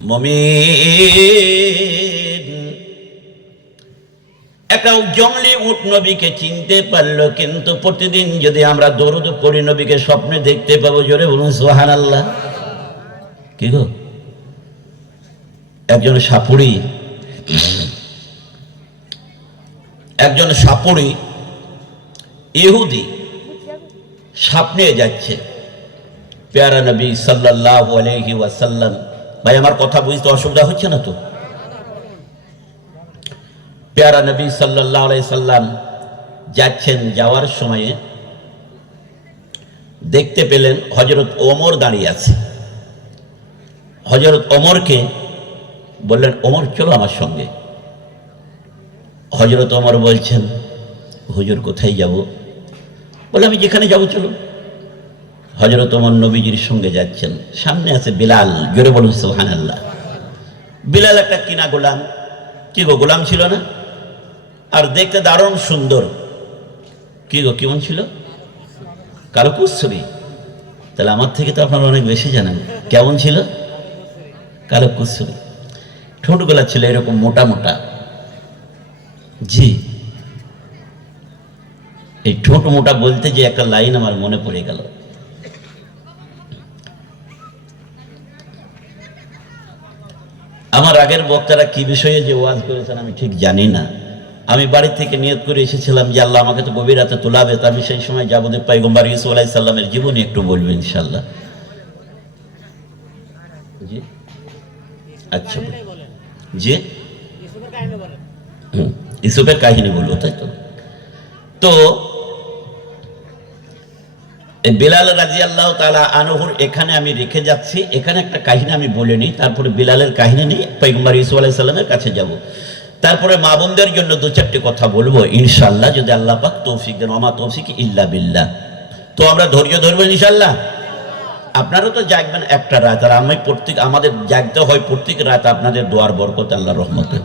মুমিন একটা জঙ্গলি উট নবীকে চিনতে পারলো, কিন্তু প্রতিদিন যদি আমরা দরুদ পড়ি নবীকে স্বপ্নে দেখতে পাবো। জোরে বলুন সুবহানাল্লাহ। কি গো, একজন সাপুড়ি ইহুদি সাপ নিয়ে যাচ্ছে পেয়ারা নবী সাল্লাল্লাহু আলাইহি ওয়াসাল্লাম। ভাই আমার কথা বুঝতে অসুবিধা হচ্ছে না তো? পেয়ারা নবী সাল্লাল্লাহু আলাইহি সাল্লাম যাচ্ছেন, যাওয়ার সময়ে দেখতে পেলেন হযরত ওমর দাঁড়িয়ে আছে। হযরত ওমরকে বললেন, ওমর চলো আমার সঙ্গে। হযরত ওমর বলছেন, হুজুর কোথায় যাব? বলে আমি যেখানে যাব চলো। হযরত ওমর নবীজির সঙ্গে যাচ্ছেন, সামনে আছে বিলাল। জোরে বলুন সুবহানাল্লাহ। বিলাল একটা কিনা গোলাম। কি গো, গোলাম ছিল না? আর দেখতে দারুণ সুন্দর। কি গো, কেমন ছিল? কালো কুৎসরি। তাহলে আমার থেকে তো আপনারা অনেক বেশি জানেন। কেমন ছিল? কালো কুৎসরি। ঠোঁটগুলা ছিল এরকম মোটা মোটা। জি, এই ঠোঁট মোটা বলতে যে একটা লাইন আমার মনে পড়ে গেল। আমার আগের বক্তারা কি বিষয়ে যে ওয়াজ করেছেন আমি ঠিক জানি না। আমি বাড়ি থেকে নিয়ত করে এসেছিলাম যে আল্লাহ আমাকে তো গভীর রাতে তোলাবে, তো আমি সেই সময় যাবতীয় পয়গম্বর ইউসুফ আলাইহিস সালামের জীবনী একটু বলবো ইনশাআল্লাহ। জি আচ্ছা, জি ইউসুফের কাহিনী বলবো, তাই তো? তো বিলাল রাদিয়াল্লাহু তাআলা আনহুর এখানে আমি রেখে যাচ্ছি। এখানে একটা কাহিনী আমি বলে নিই, তারপরে বিলালের কাহিনী নিয়ে পয়গম্বর ইউসুফ আলাইহিস সালামের কাছে যাব। তারপরে মা বোনদের জন্য দু চারটি কথা বলবো ইনশাআল্লাহ, যদি আল্লাহ পাক তৌফিক দেন। ওমা তৌফিক ইল্লা বিল্লাহ। তো আমরা ধৈর্য ধরবো ইনশাআল্লাহ। আপনারা তো জাগবেন একটা রাত, আর আমাদের জাগতে হয় প্রত্যেক রাত আপনাদের দোয়ার বরকত, আল্লাহর রহমতে।